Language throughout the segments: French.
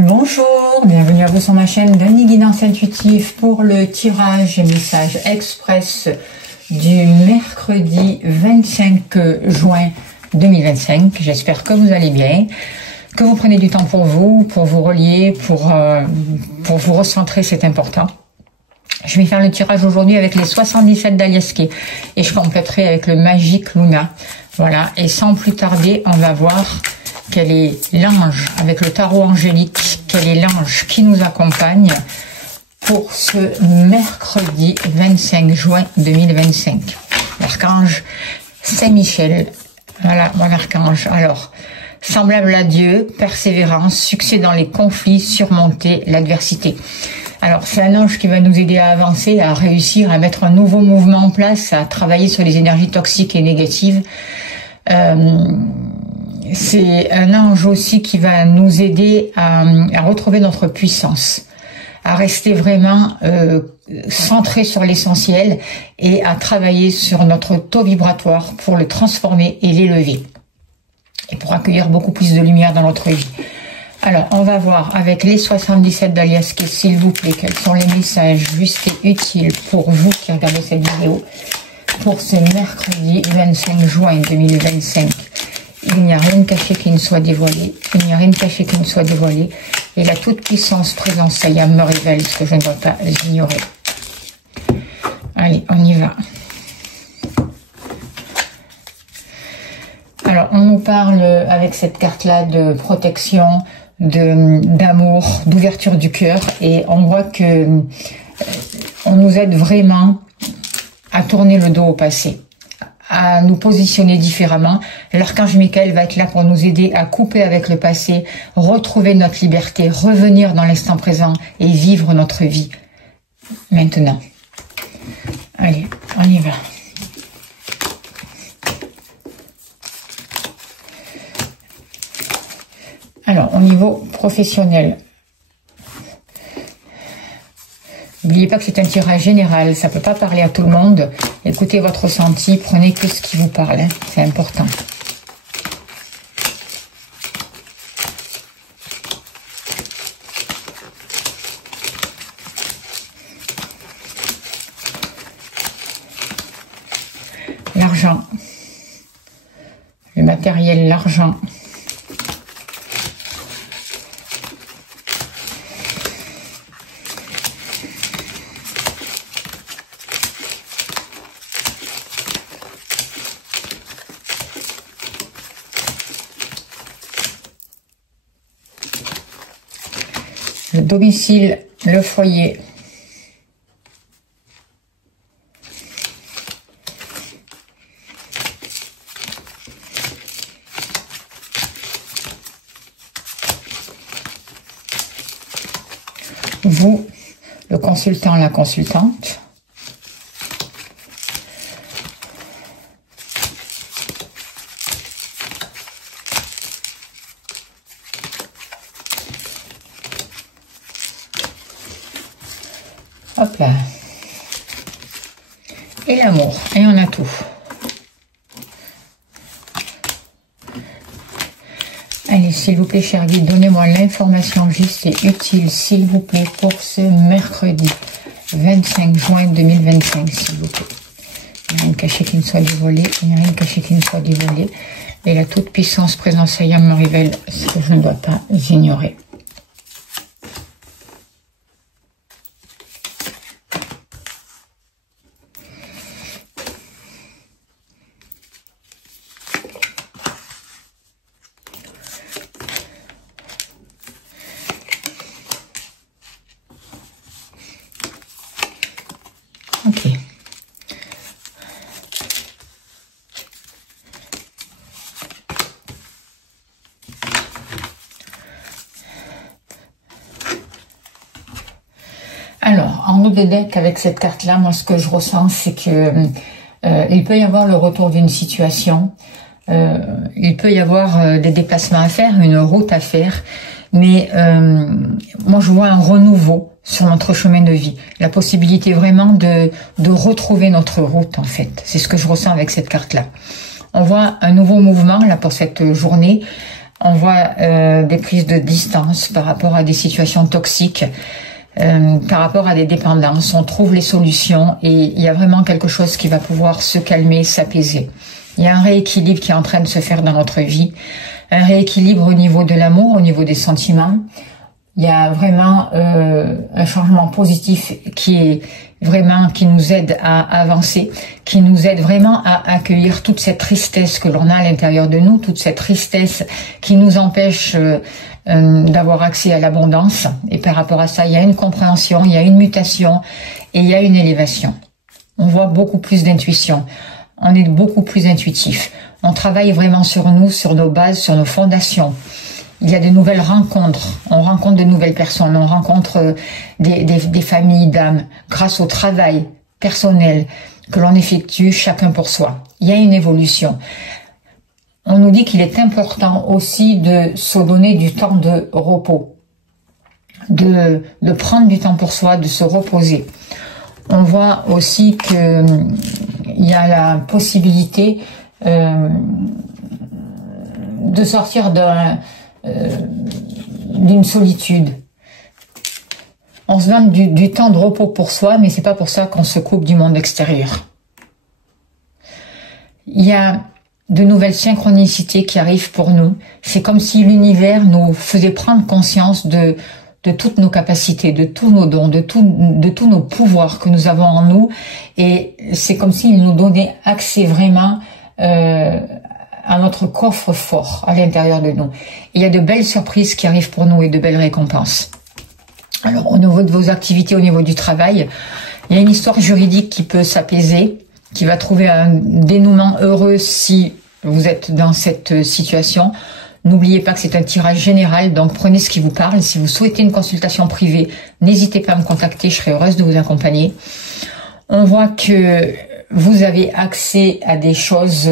Bonjour, bienvenue à vous sur ma chaîne Dany Guidance Intuitive pour le tirage et message express du mercredi 25 juin 2025. J'espère que vous allez bien, que vous prenez du temps pour vous relier, pour vous recentrer, c'est important. Je vais faire le tirage aujourd'hui avec les 77 d'Aliaské et je compléterai avec le Magic Luna. Voilà, et sans plus tarder, on va voir quel est l'ange, avec le tarot angélique, quel est l'ange qui nous accompagne pour ce mercredi 25 juin 2025. L'archange Saint-Michel, voilà mon archange. Alors, semblable à Dieu, persévérance, succès dans les conflits, surmonter l'adversité. Alors, c'est un ange qui va nous aider à avancer, à réussir, à mettre un nouveau mouvement en place, à travailler sur les énergies toxiques et négatives. C'est un ange aussi qui va nous aider à retrouver notre puissance, à rester vraiment centré sur l'essentiel et à travailler sur notre taux vibratoire pour le transformer et l'élever et pour accueillir beaucoup plus de lumière dans notre vie. Alors, on va voir avec les 77 d'Aliaské, s'il vous plaît, quels sont les messages justes et utiles pour vous qui regardez cette vidéo pour ce mercredi 25 juin 2025. Il n'y a rien de caché qui ne soit dévoilé. Il n'y a rien de caché qui ne soit dévoilé. Et la toute-puissance présence Sayam me révèle ce que je ne dois pas ignorer. Allez, on y va. Alors, on nous parle avec cette carte-là de protection, d'amour, d'ouverture du cœur. Et on voit que on nous aide vraiment à tourner le dos au passé, à nous positionner différemment. L'archange Michael va être là pour nous aider à couper avec le passé, retrouver notre liberté, revenir dans l'instant présent et vivre notre vie maintenant. Allez, on y va. Alors, au niveau professionnel, n'oubliez pas que c'est un tirage général, ça ne peut pas parler à tout le monde. Écoutez votre ressenti, prenez que ce qui vous parle, hein, c'est important. L'argent, le matériel, l'argent. Le domicile, le foyer. Vous, le consultant, la consultante. Hop là. Et l'amour. Et on a tout. Allez, s'il vous plaît, cher guide, donnez-moi l'information juste et utile, s'il vous plaît, pour ce mercredi 25 juin 2025, s'il vous plaît. Il n'y a rien de caché qui ne soit dévoilé. Il n'y a rien de caché qui ne soit dévoilé. Et la toute-puissance présence Sayam me révèle ce que je ne dois pas ignorer. Ok. Alors, en haut de deck, avec cette carte-là, moi, ce que je ressens, c'est que il peut y avoir le retour d'une situation. Il peut y avoir des déplacements à faire, une route à faire. Mais moi, je vois un renouveau sur notre chemin de vie. La possibilité vraiment de retrouver notre route, en fait. C'est ce que je ressens avec cette carte-là. On voit un nouveau mouvement, là, pour cette journée. On voit des prises de distance par rapport à des situations toxiques, par rapport à des dépendances. On trouve les solutions et il y a vraiment quelque chose qui va pouvoir se calmer, s'apaiser. Il y a un rééquilibre qui est en train de se faire dans notre vie, un rééquilibre au niveau de l'amour, au niveau des sentiments. Il y a vraiment un changement positif qui nous aide à avancer, qui nous aide vraiment à accueillir toute cette tristesse que l'on a à l'intérieur de nous, toute cette tristesse qui nous empêche d'avoir accès à l'abondance. Et par rapport à ça, il y a une compréhension, il y a une mutation et il y a une élévation. On voit beaucoup plus d'intuition, on est beaucoup plus intuitif. On travaille vraiment sur nous, sur nos bases, sur nos fondations. Il y a de nouvelles rencontres, on rencontre de nouvelles personnes, on rencontre des familles d'âmes grâce au travail personnel que l'on effectue chacun pour soi. Il y a une évolution. On nous dit qu'il est important aussi de se donner du temps de repos, de prendre du temps pour soi, de se reposer. On voit aussi que il y a la possibilité de sortir d'une solitude. On se donne du temps de repos pour soi, mais c'est pas pour ça qu'on se coupe du monde extérieur. Il y a de nouvelles synchronicités qui arrivent pour nous. C'est comme si l'univers nous faisait prendre conscience de toutes nos capacités, de tous nos dons, de tous nos pouvoirs que nous avons en nous. Et c'est comme s'il nous donnait accès vraiment à notre coffre fort à l'intérieur de nous. Il y a de belles surprises qui arrivent pour nous et de belles récompenses. Alors, au niveau de vos activités, au niveau du travail, il y a une histoire juridique qui peut s'apaiser, qui va trouver un dénouement heureux si vous êtes dans cette situation. N'oubliez pas que c'est un tirage général, donc prenez ce qui vous parle. Si vous souhaitez une consultation privée, n'hésitez pas à me contacter, je serai heureuse de vous accompagner. On voit que vous avez accès à des choses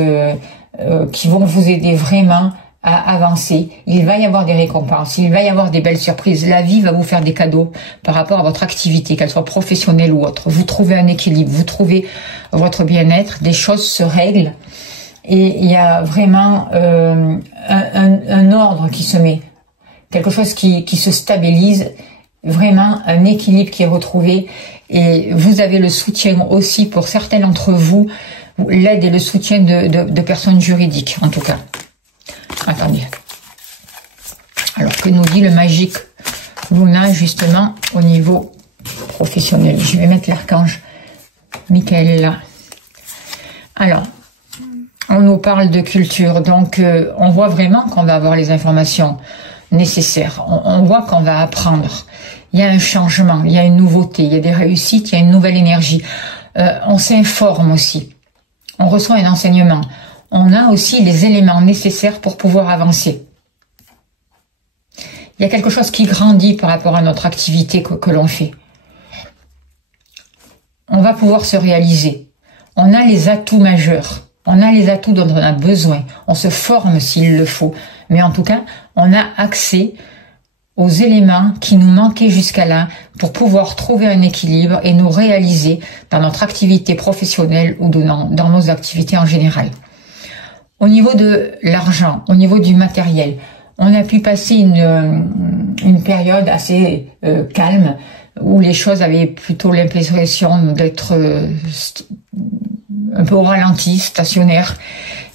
qui vont vous aider vraiment à avancer. Il va y avoir des récompenses, il va y avoir des belles surprises. La vie va vous faire des cadeaux par rapport à votre activité, qu'elle soit professionnelle ou autre. Vous trouvez un équilibre, vous trouvez votre bien-être, des choses se règlent. Et il y a vraiment un ordre qui se met, quelque chose qui se stabilise, vraiment un équilibre qui est retrouvé. Et vous avez le soutien aussi pour certains d'entre vous, l'aide et le soutien de personnes juridiques, en tout cas. Attendez. Alors, que nous dit le magique Luna, justement, au niveau professionnel? Je vais mettre l'archange Michael là. Alors, on nous parle de culture, donc on voit vraiment qu'on va avoir les informations nécessaires. On voit qu'on va apprendre. Il y a un changement, il y a une nouveauté, il y a des réussites, il y a une nouvelle énergie. On s'informe aussi. On reçoit un enseignement. On a aussi les éléments nécessaires pour pouvoir avancer. Il y a quelque chose qui grandit par rapport à notre activité que l'on fait. On va pouvoir se réaliser. On a les atouts majeurs. On a les atouts dont on a besoin. On se forme s'il le faut. Mais en tout cas, on a accès aux éléments qui nous manquaient jusqu'à là pour pouvoir trouver un équilibre et nous réaliser dans notre activité professionnelle ou dans nos activités en général. Au niveau de l'argent, au niveau du matériel, on a pu passer une période assez calme où les choses avaient plutôt l'impression d'être un peu au ralenti, stationnaire,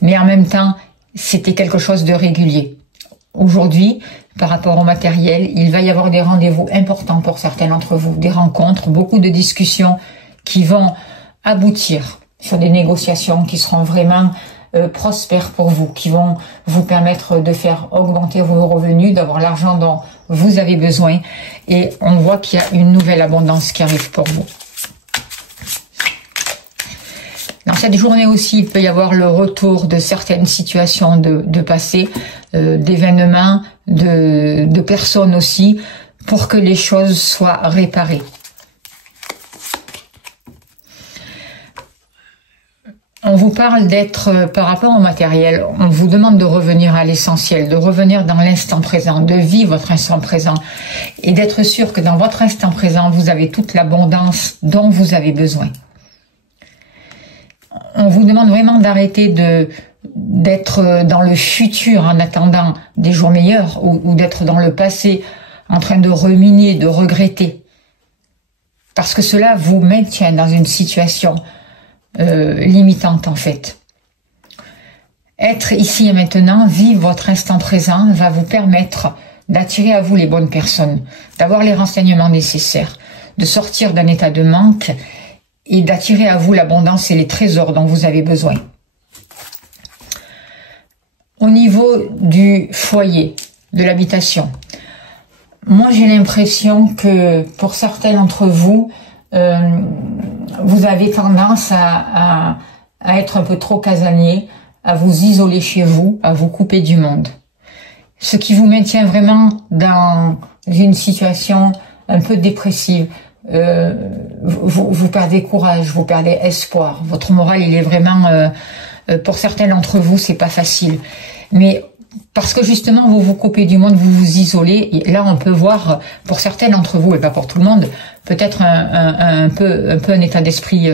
mais en même temps, c'était quelque chose de régulier. Aujourd'hui, par rapport au matériel, il va y avoir des rendez-vous importants pour certains d'entre vous, des rencontres, beaucoup de discussions qui vont aboutir sur des négociations qui seront vraiment prospères pour vous, qui vont vous permettre de faire augmenter vos revenus, d'avoir l'argent dont vous avez besoin. Et on voit qu'il y a une nouvelle abondance qui arrive pour vous. Dans cette journée aussi, il peut y avoir le retour de certaines situations de passé, d'événements, de personnes aussi, pour que les choses soient réparées. On vous parle d'être, par rapport au matériel, on vous demande de revenir à l'essentiel, de revenir dans l'instant présent, de vivre votre instant présent et d'être sûr que dans votre instant présent, vous avez toute l'abondance dont vous avez besoin. On vous demande vraiment d'arrêter d'être dans le futur en attendant des jours meilleurs ou d'être dans le passé en train de ruminer, de regretter. Parce que cela vous maintient dans une situation limitante en fait. Être ici et maintenant, vivre votre instant présent va vous permettre d'attirer à vous les bonnes personnes, d'avoir les renseignements nécessaires, de sortir d'un état de manque et d'attirer à vous l'abondance et les trésors dont vous avez besoin. Au niveau du foyer, de l'habitation, moi j'ai l'impression que pour certains d'entre vous, vous avez tendance à être un peu trop casanier, à vous isoler chez vous, à vous couper du monde. Ce qui vous maintient vraiment dans une situation un peu dépressive. Vous perdez courage, vous perdez espoir. Votre moral, il est vraiment... pour certains d'entre vous, c'est pas facile. Mais parce que justement, vous vous coupez du monde, vous vous isolez. Et là, on peut voir, pour certains d'entre vous, et pas pour tout le monde, peut-être un peu un état d'esprit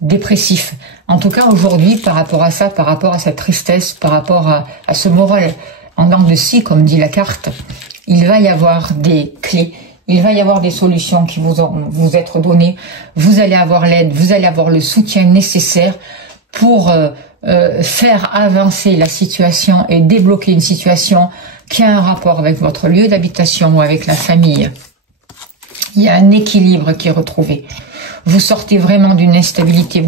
dépressif. En tout cas, aujourd'hui, par rapport à ça, par rapport à cette tristesse, par rapport à ce moral en dents de scie, comme dit la carte, il va y avoir des clés, il va y avoir des solutions qui vous être données. Vous allez avoir l'aide, vous allez avoir le soutien nécessaire pour faire avancer la situation et débloquer une situation qui a un rapport avec votre lieu d'habitation ou avec la famille. Il y a un équilibre qui est retrouvé. Vous sortez vraiment d'une instabilité,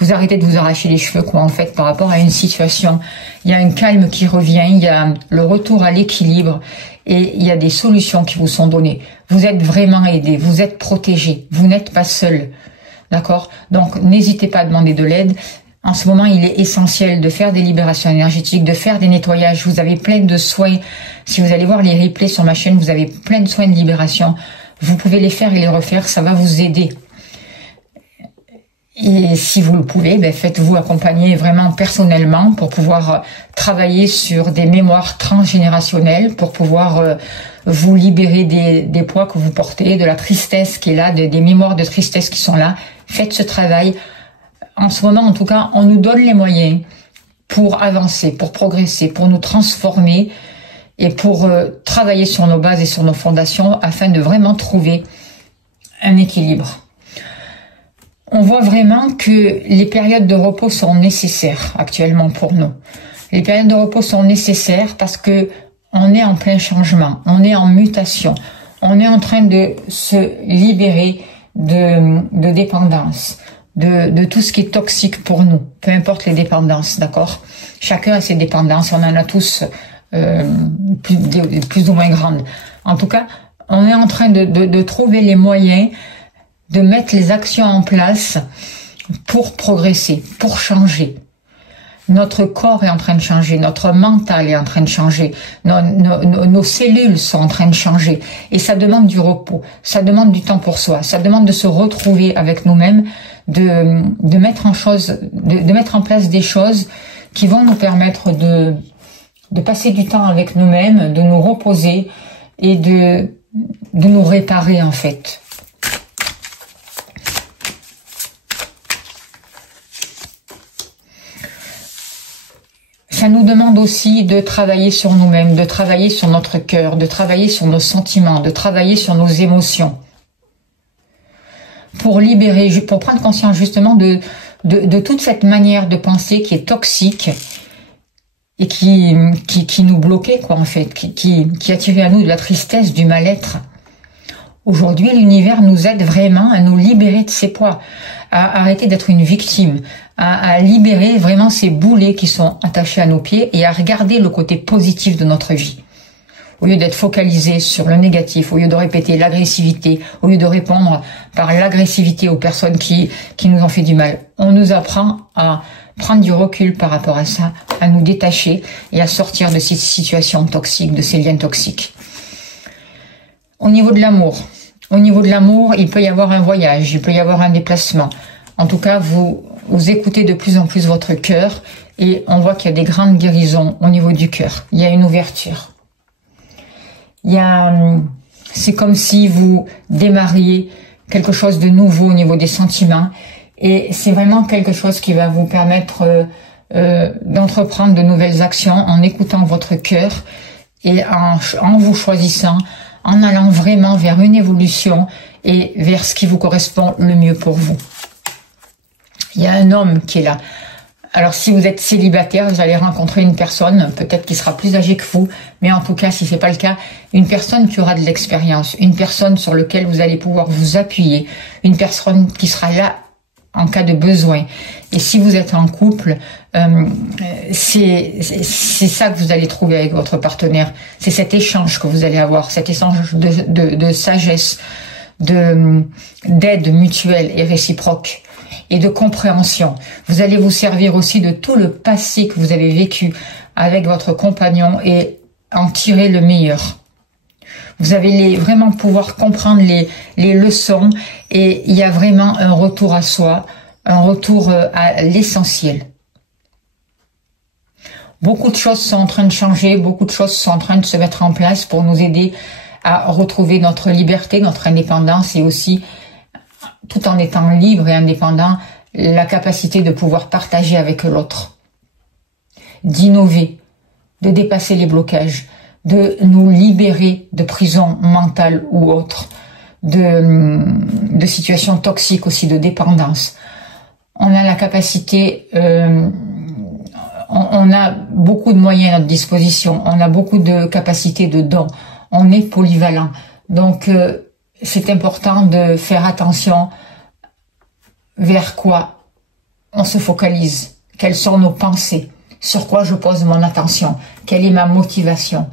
vous arrêtez de vous arracher les cheveux quoi en fait par rapport à une situation. Il y a un calme qui revient, il y a le retour à l'équilibre et il y a des solutions qui vous sont données. Vous êtes vraiment aidé, vous êtes protégé, vous n'êtes pas seul. D'accord? Donc n'hésitez pas à demander de l'aide. En ce moment, il est essentiel de faire des libérations énergétiques, de faire des nettoyages. Vous avez plein de soins. Si vous allez voir les replays sur ma chaîne, vous avez plein de soins de libération. Vous pouvez les faire et les refaire, ça va vous aider. Et si vous le pouvez, faites-vous accompagner vraiment personnellement pour pouvoir travailler sur des mémoires transgénérationnelles, pour pouvoir vous libérer des poids que vous portez, de la tristesse qui est là, des mémoires de tristesse qui sont là. Faites ce travail. En ce moment, en tout cas, on nous donne les moyens pour avancer, pour progresser, pour nous transformer et pour travailler sur nos bases et sur nos fondations afin de vraiment trouver un équilibre. On voit vraiment que les périodes de repos sont nécessaires actuellement pour nous. Les périodes de repos sont nécessaires parce que on est en plein changement, on est en mutation, on est en train de se libérer de dépendance, de tout ce qui est toxique pour nous, peu importe les dépendances, d'accord? Chacun a ses dépendances, on en a tous plus ou moins grandes. En tout cas, on est en train de trouver les moyens de mettre les actions en place pour progresser, pour changer. Notre corps est en train de changer, notre mental est en train de changer, nos cellules sont en train de changer. Et ça demande du repos, ça demande du temps pour soi, ça demande de se retrouver avec nous-mêmes, de mettre en place des choses qui vont nous permettre de passer du temps avec nous-mêmes, de nous reposer et de nous réparer en fait. Ça nous demande aussi de travailler sur nous-mêmes, de travailler sur notre cœur, de travailler sur nos sentiments, de travailler sur nos émotions. Pour libérer, pour prendre conscience justement de toute cette manière de penser qui est toxique et qui nous bloquait, quoi, en fait, qui attirait à nous de la tristesse, du mal-être. Aujourd'hui, l'univers nous aide vraiment à nous libérer de ces poids, à arrêter d'être une victime, à libérer vraiment ces boulets qui sont attachés à nos pieds et à regarder le côté positif de notre vie. Au lieu d'être focalisé sur le négatif, au lieu de répéter l'agressivité, au lieu de répondre par l'agressivité aux personnes qui nous ont fait du mal, on nous apprend à prendre du recul par rapport à ça, à nous détacher et à sortir de ces situations toxiques, de ces liens toxiques. Au niveau de l'amour, il peut y avoir un voyage, il peut y avoir un déplacement. En tout cas, vous écoutez de plus en plus votre cœur et on voit qu'il y a des grandes guérisons au niveau du cœur. Il y a une ouverture. C'est comme si vous démarriez quelque chose de nouveau au niveau des sentiments et c'est vraiment quelque chose qui va vous permettre d'entreprendre de nouvelles actions en écoutant votre cœur et en vous choisissant, en allant vraiment vers une évolution et vers ce qui vous correspond le mieux pour vous. Il y a un homme qui est là. Alors si vous êtes célibataire, vous allez rencontrer une personne, peut-être qui sera plus âgée que vous, mais en tout cas, si c'est pas le cas, une personne qui aura de l'expérience, une personne sur laquelle vous allez pouvoir vous appuyer, une personne qui sera là en cas de besoin. Et si vous êtes en couple, c'est ça que vous allez trouver avec votre partenaire. C'est cet échange que vous allez avoir, cet échange de sagesse, d'aide mutuelle et réciproque et de compréhension. Vous allez vous servir aussi de tout le passé que vous avez vécu avec votre compagnon et en tirer le meilleur. Vous allez vraiment pouvoir comprendre les leçons et il y a vraiment un retour à soi, un retour à l'essentiel. Beaucoup de choses sont en train de changer, beaucoup de choses sont en train de se mettre en place pour nous aider à retrouver notre liberté, notre indépendance et aussi, tout en étant libre et indépendant, la capacité de pouvoir partager avec l'autre, d'innover, de dépasser les blocages, de nous libérer de prisons mentales ou autres, de situations toxiques aussi, de dépendance. On a la capacité, on a beaucoup de moyens à notre disposition, on a beaucoup de capacités de dons, on est polyvalent. Donc, c'est important de faire attention vers quoi on se focalise, quelles sont nos pensées, sur quoi je pose mon attention, quelle est ma motivation.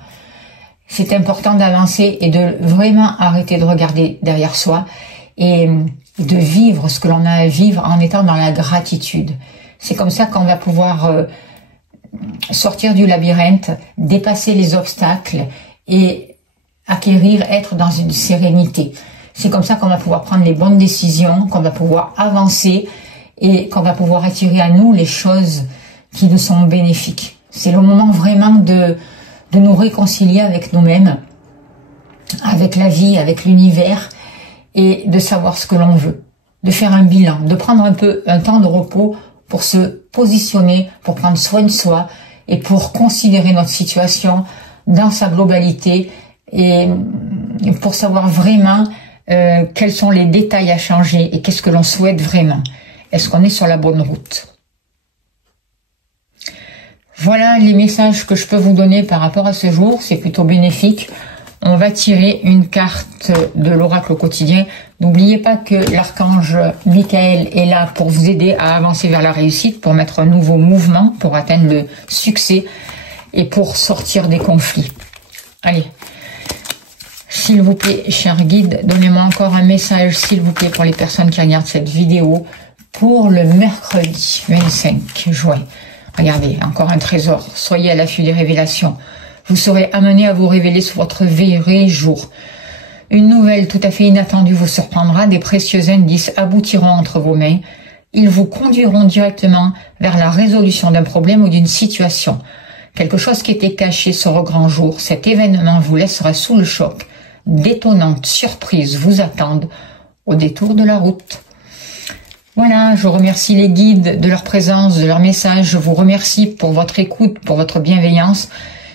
C'est important d'avancer et de vraiment arrêter de regarder derrière soi et de vivre ce que l'on a à vivre en étant dans la gratitude. C'est comme ça qu'on va pouvoir sortir du labyrinthe, dépasser les obstacles et acquérir, être dans une sérénité. C'est comme ça qu'on va pouvoir prendre les bonnes décisions, qu'on va pouvoir avancer et qu'on va pouvoir attirer à nous les choses qui nous sont bénéfiques. C'est le moment vraiment de nous réconcilier avec nous-mêmes, avec la vie, avec l'univers et de savoir ce que l'on veut, de faire un bilan, de prendre un temps de repos pour se positionner, pour prendre soin de soi et pour considérer notre situation dans sa globalité et pour savoir vraiment quels sont les détails à changer et qu'est-ce que l'on souhaite vraiment. Est-ce qu'on est sur la bonne route? Voilà les messages que je peux vous donner par rapport à ce jour. C'est plutôt bénéfique. On va tirer une carte de l'oracle au quotidien. N'oubliez pas que l'archange Michael est là pour vous aider à avancer vers la réussite, pour mettre un nouveau mouvement, pour atteindre le succès et pour sortir des conflits. Allez, s'il vous plaît, cher guide, donnez-moi encore un message, s'il vous plaît, pour les personnes qui regardent cette vidéo, pour le mercredi 25 juin. Regardez, encore un trésor. Soyez à l'affût des révélations. Vous serez amené à vous révéler sur votre vrai jour. Une nouvelle tout à fait inattendue vous surprendra. Des précieux indices aboutiront entre vos mains. Ils vous conduiront directement vers la résolution d'un problème ou d'une situation. Quelque chose qui était caché sera au grand jour. Cet événement vous laissera sous le choc. D'étonnantes surprises vous attendent au détour de la route. Voilà, je remercie les guides de leur présence, de leur message. Je vous remercie pour votre écoute, pour votre bienveillance.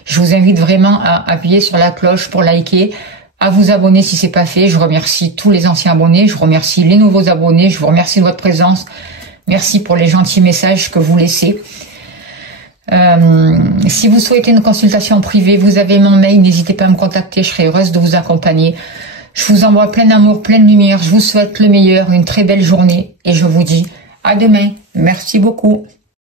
Je vous invite vraiment à appuyer sur la cloche pour liker, à vous abonner si c'est pas fait. Je remercie tous les anciens abonnés, je remercie les nouveaux abonnés, je vous remercie de votre présence. Merci pour les gentils messages que vous laissez. Si vous souhaitez une consultation privée, vous avez mon mail, n'hésitez pas à me contacter, je serai heureuse de vous accompagner. Je vous envoie plein d'amour, plein de lumière, je vous souhaite le meilleur, une très belle journée et je vous dis à demain. Merci beaucoup.